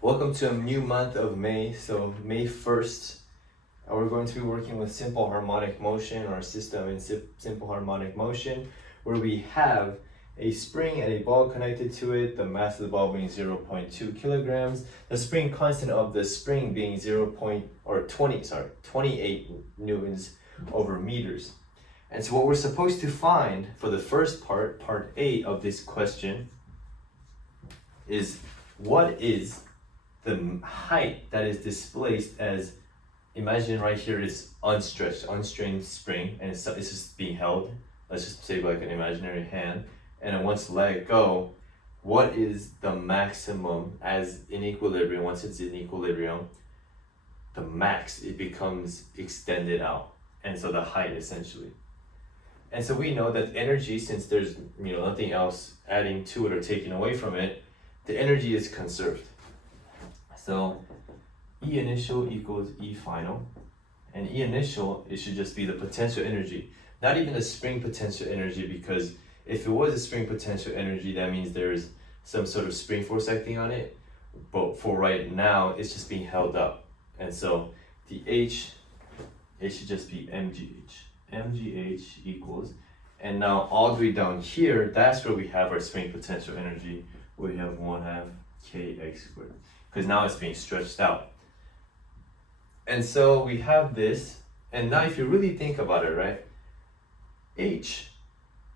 Welcome to a new month of May. So May 1st, we're going to be working with simple harmonic motion, or system in simple harmonic motion, where we have a spring and a ball connected to it, the mass of the ball being 0.2 kilograms, the spring constant of the spring being 28 newtons over meters. And so what we're supposed to find for the first part A of this question, is what is the height that is displaced as, imagine right here is unstrained spring, and it's just being held, let's just say like an imaginary hand, and then once let go, what is the maximum as in equilibrium? Once it's in equilibrium, the max, it becomes extended out, and so the height essentially. And so we know that energy, since there's nothing else adding to it or taking away from it, the energy is conserved. So E initial equals E final, and E initial, it should just be the potential energy, not even the spring potential energy, because if it was a spring potential energy, that means there's some sort of spring force acting on it, but for right now, it's just being held up. And so the H, it should just be mgh equals, and now all the way down here, that's where we have our spring potential energy. We have 1/2 kx squared, because now it's being stretched out. And so we have this, and now if you really think about it, right, H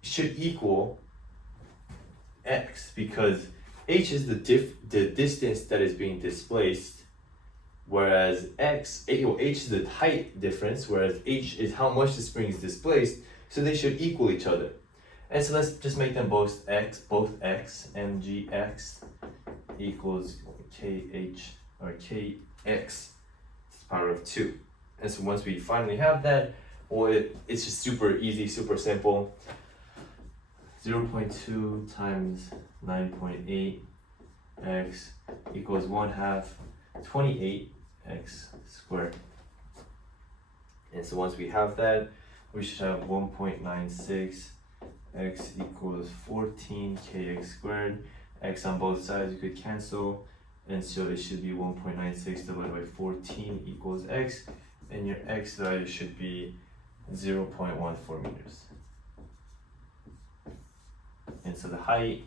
should equal x, because H is the distance that is being displaced, whereas H is the height difference, whereas H is how much the spring is displaced, so they should equal each other. And so let's just make them both x, mgx equals kh, or kx power of 2. And so once we finally have that, well, it's just super easy, super simple. 0.2 times 9.8 x equals 1/2 28x squared. And so once we have that, we should have 1.96 x equals 14 kx squared. X on both sides you could cancel, and so it should be 1.96 divided by 14 equals x, and your x value should be 0.14 meters. And so the height,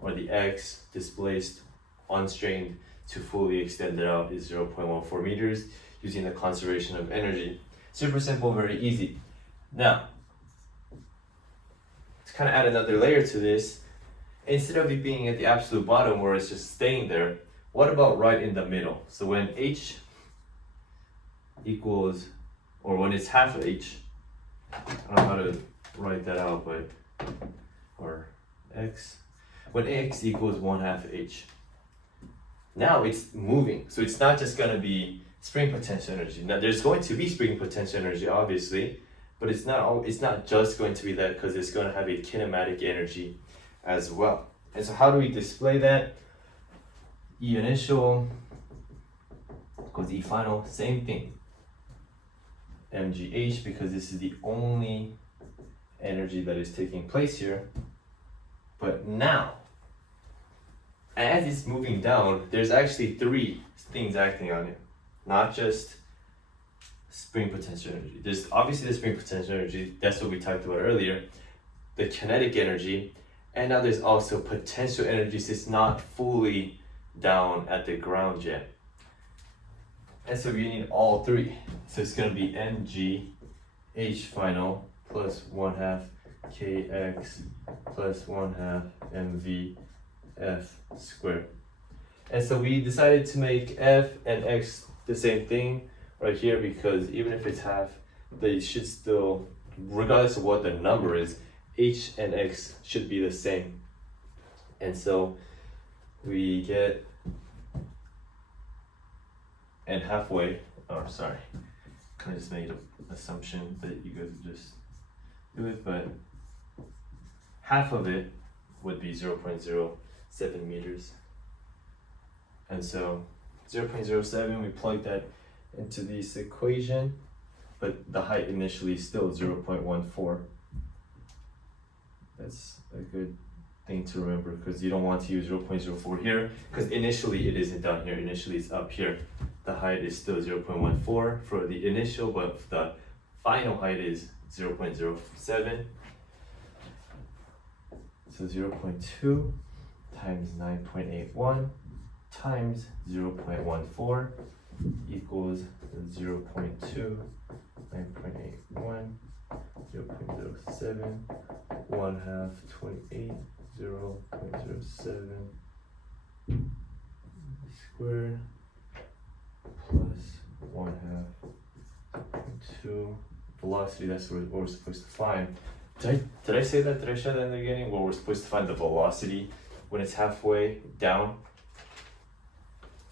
or the x displaced unstrained to fully extended out, is 0.14 meters using the conservation of energy. Super simple, very easy. Now, to kind of add another layer to this, instead of it being at the absolute bottom where it's just staying there, what about right in the middle? So when h equals, or when it's half of h, I don't know how to write that out, but, or x, when x equals 1/2 h, now it's moving. So it's not just gonna be spring potential energy. Now there's going to be spring potential energy, obviously, but it's not just going to be that, because it's going to have a kinematic energy as well. And so how do we display that? E initial equals E final, same thing. mgh, because this is the only energy that is taking place here. But now, as it's moving down, there's actually 3 things acting on it, not just spring potential energy. There's obviously the spring potential energy, that's what we talked about earlier, the kinetic energy, and now there's also potential energy, so it's not fully down at the ground yet. And so we need all 3. So it's going to be mgh final plus 1/2 kx plus 1/2 mvf squared. And so we decided to make f and x the same thing right here, because even if it's half, they should still, regardless of what the number is, h and x should be the same. And so we get, and halfway, or sorry, kind of just made an assumption that you guys would just do it, but half of it would be 0.07 meters. And so 0.07, we plug that into this equation, but the height initially is still 0.14. That's a good thing to remember, because you don't want to use 0.04 here, because initially it isn't down here, initially it's up here. The height is still 0.14 for the initial, but the final height is 0.07. So 0.2 times 9.81 times 0.14 equals 0.2, 9.81, 0.07, 1/2, 28, 0.07 squared plus 1/2, 2. Velocity, that's what we're supposed to find. Did I say that? Did I show that in the beginning? Well, we're supposed to find the velocity when it's halfway down.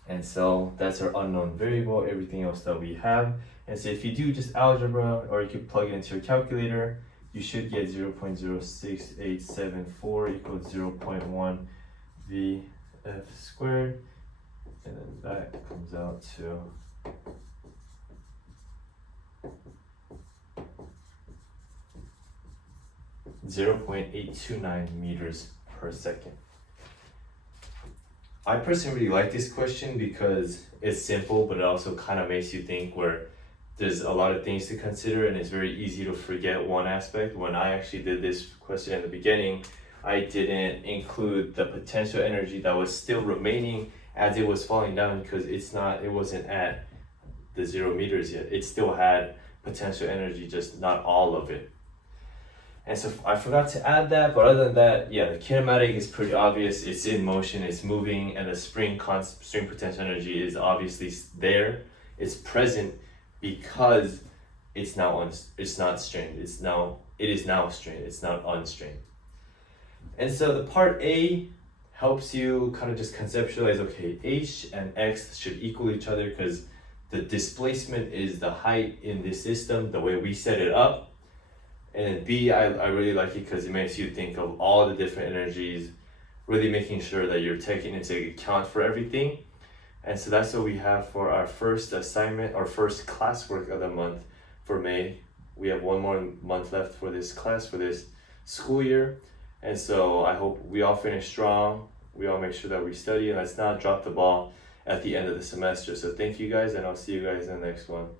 And so that's our unknown variable, everything else that we have. And so if you do just algebra, or you could plug it into your calculator, you should get 0.06874 equals 0.1 VF squared. And then that comes out to 0.829 meters per second. I personally really like this question because it's simple, but it also kind of makes you think, where there's a lot of things to consider and it's very easy to forget one aspect. When I actually did this question in the beginning, I didn't include the potential energy that was still remaining as it was falling down, because it wasn't at the 0 meters yet. It still had potential energy, just not all of it. And so I forgot to add that, but other than that, yeah, the kinematic is pretty obvious. It's in motion, it's moving, and the spring potential energy is obviously there. It's present because it's now it's not strained. It is now strained. It's not unstrained. And so the part A helps you kind of just conceptualize, okay, H and X should equal each other because the displacement is the height in this system, the way we set it up. And B, I really like it because it makes you think of all the different energies, really making sure that you're taking into account for everything. And so that's what we have for our first assignment, our first classwork of the month for May. We have one more month left for this class, for this school year. And so I hope we all finish strong. We all make sure that we study, and let's not drop the ball at the end of the semester. So thank you guys, and I'll see you guys in the next one.